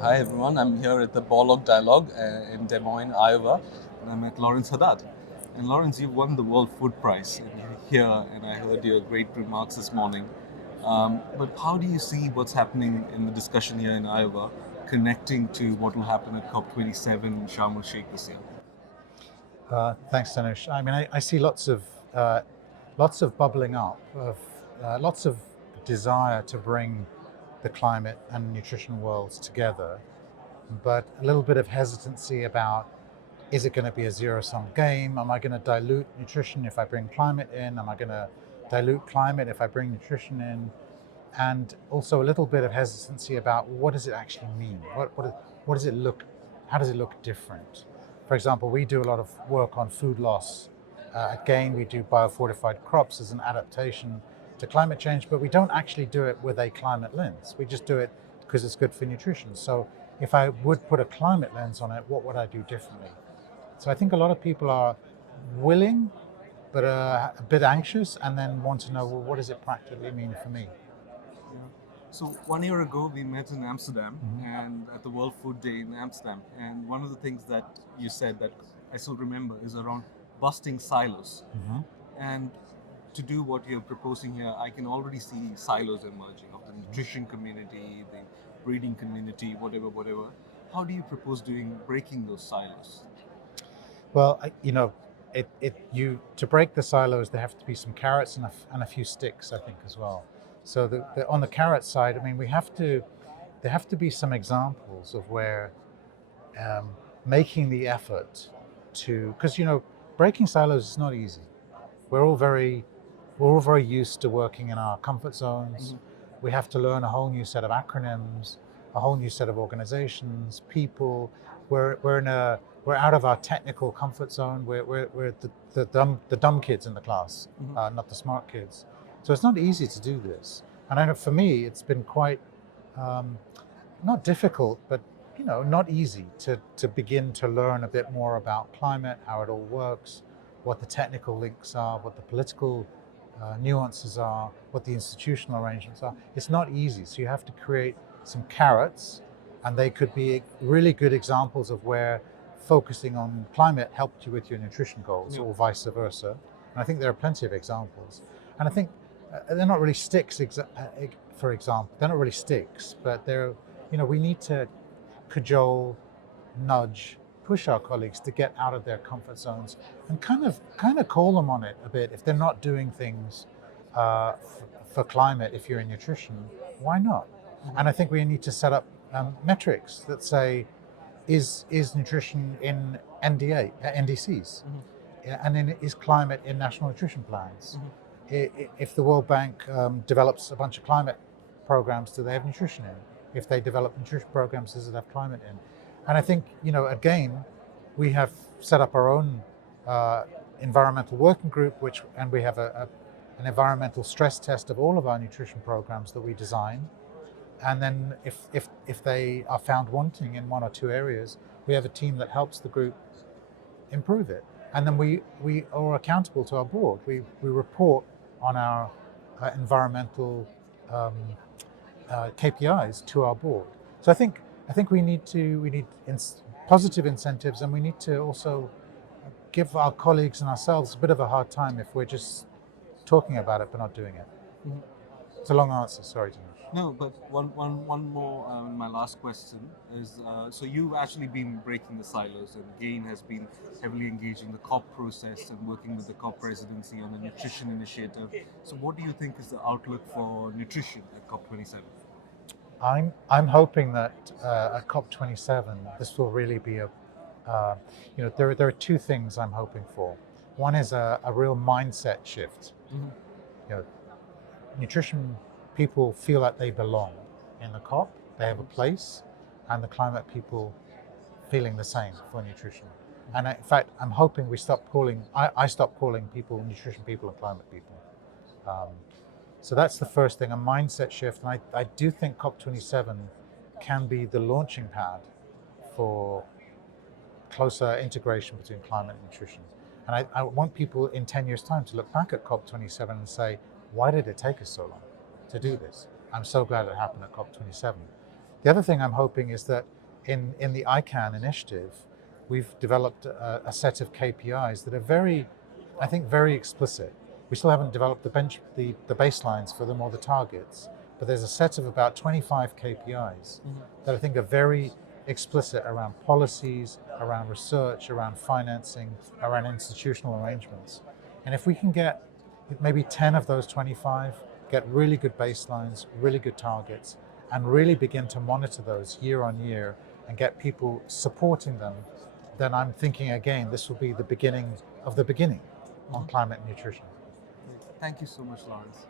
Hi everyone, I'm here at the Borlaug Dialogue in Des Moines, Iowa, and I'm at Lawrence Haddad. And Lawrence, you won the World Food Prize here, and I heard your great remarks this morning. But how do you see what's happening in the discussion here in Iowa connecting to what will happen at COP27 in Sharm el Sheikh this year? Thanks, Tanush. I mean, I see lots of bubbling up of lots of desire to bring the climate and nutrition worlds together, but a little bit of hesitancy about, is it going to be a zero-sum game? Am I going to dilute nutrition if I bring climate in? Am I going to dilute climate if I bring nutrition in? And also a little bit of hesitancy about, what does it actually mean? What does it look? How does it look different? For example, we do a lot of work on food loss. At GAIN, we do biofortified crops as an adaptation to climate change, but we don't actually do it with a climate lens. We just do it because it's good for nutrition. So if I would put a climate lens on it, what would I do differently? So I think a lot of people are willing, but a bit anxious, and then want to know, well, what does it practically mean for me? Yeah. So 1 year ago, we met in Amsterdam Mm-hmm. and at the World Food Day in Amsterdam. And one of the things that you said that I still remember is around busting silos. Mm-hmm. And to do what you're proposing here, I can already see silos emerging of the nutrition community, the breeding community, whatever. How do you propose doing breaking those silos? Well, you to break the silos, there have to be some carrots and a few sticks, I think, as well. So on the carrot side, I mean, there have to be some examples of where um, making the effort to, because breaking silos is not easy. We're all very we're all very used to working in our comfort zones. Mhm. We have to learn a whole new set of acronyms, a whole new set of organizations, people. We're out of our technical comfort zone. We're the dumb kids in the class, Mhm. not the smart kids. So it's not easy to do this. And I know for me, it's been quite um, not difficult, but not easy to begin to learn a bit more about climate, how it all works, what the technical links are, what the political nuances are, what the institutional arrangements are. It's not easy. So you have to create some carrots, and they could be really good examples of where focusing on climate helped you with your nutrition goals, Yeah. or vice versa. And I think there are plenty of examples. And I think they're not really sticks, for example. They're not really sticks, but we need to cajole, nudge, push our colleagues to get out of their comfort zones, and kind of call them on it a bit. If they're not doing things for climate, if you're in nutrition, why not? And I think we need to set up metrics that say, is nutrition in NDCs, Mhm. and then is climate in national nutrition plans? Mhm. If the World Bank develops a bunch of climate programs, do they have nutrition in? If they develop nutrition programs, does it have climate in? And I think, again, we have set up our own uh, environmental working group, and we have an environmental stress test of all of our nutrition programs that we design. And then if they are found wanting in one or two areas, we have a team that helps the group improve it. And then we are accountable to our board. We report on our environmental um, KPIs to our board. So I think we need positive incentives, and we need to also give our colleagues and ourselves a bit of a hard time if we're just talking about it but not doing it. Mhm. It's a long answer. Sorry, Dinesh. No, but one more. My last question is: so you've actually been breaking the silos, and GAIN has been heavily engaged in the COP process and working with the COP presidency on the nutrition initiative. So, what do you think is the outlook for nutrition at COP27? I'm hoping that at COP27 this will really be there are two things I'm hoping for. One is a real mindset shift. Mm-hmm. You know, nutrition people feel like they belong in the COP. They have a place, and the climate people feeling the same for nutrition. And in fact, I'm hoping I stop calling people nutrition people and climate people. Um, so that's the first thing, a mindset shift. And I do think COP27 can be the launching pad for closer integration between climate and nutrition. And I want people in 10 years' time to look back at COP27 and say, why did it take us so long to do this? I'm so glad it happened at COP27. The other thing I'm hoping is that in the ICANN initiative, we've developed a set of KPIs that are very, I think, very explicit. We still haven't developed the baselines for them or the targets, but there's a set of about 25 KPIs that I think are very explicit around policies, around research, around financing, around institutional arrangements. And if we can get maybe 10 of those 25, get really good baselines, really good targets, and really begin to monitor those year on year and get people supporting them, then I'm thinking again, this will be the beginning of the beginning on climate and nutrition. Thank you so much, Lawrence.